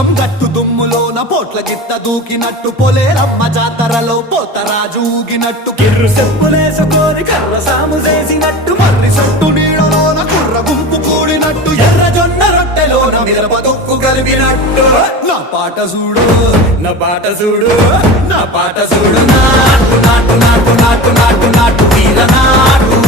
పోచం గట్టు దుమ్ములోన పోట్ల గిత్త దూకినట్టు పొలేరమ్మ జాతరలో పోతరాజు ఊగినట్టు కిర్రు చెప్పులేసుకొని కర్ర సాము చేసినట్టు మర్రి సొట్టు నీడలోన కుర్ర గుంపు కూడినట్టు ఎర్ర జొన్న రొట్టెలోన మిరప దొక్కు కలిపినట్టు నా పాట చూడు నా పాట చూడు నా పాట చూడు నాటు నాటు నాటు నాటు నాటు నాటు వీర నాటు